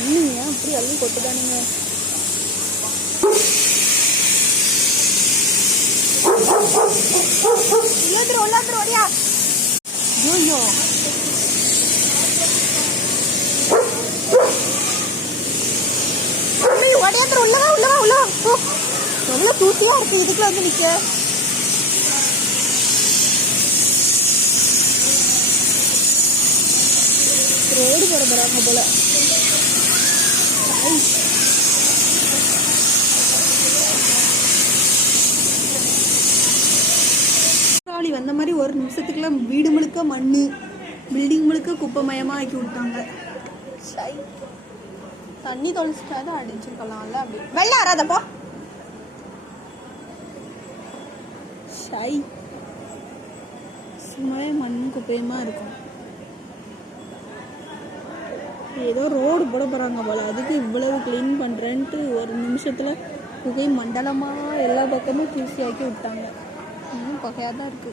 இல்லைங்க அப்படி அள்ளி கொட்டுதானுங்க. ஓடியா ஐயோ ஓடியாந்துரு. உள்ளவா உள்ளவா உள்ளவா. எவ்வளோ தூசியா இருக்கு இதுக்குள்ள வந்து நிற்க. ரோடு போட போறாங்க போல. வந்த மாதிரி ஒரு நிமிஷத்துக்குலாம் வீடு முழுக்க மண், பில்டிங் முழுக்க குப்பைமயமா ஆக்கி விட்டாங்க. தண்ணி தொலைச்சிட்டாதான் அடிச்சிருக்கலாம்ல. அப்படி வெள்ள வராதப்போ. சும்மாவே மண் குப்பையமா இருக்கும். ஏதோ ரோடு போட போறாங்க போல, அதுக்கு இவ்வளவு கிளீன் பண்றேன்ட்டு ஒரு நிமிஷத்துல புகை மண்டலமா எல்லா பக்கமும் தூசியாக்கி விட்டாங்க. இன்னும் புகையாதான் இருக்கு.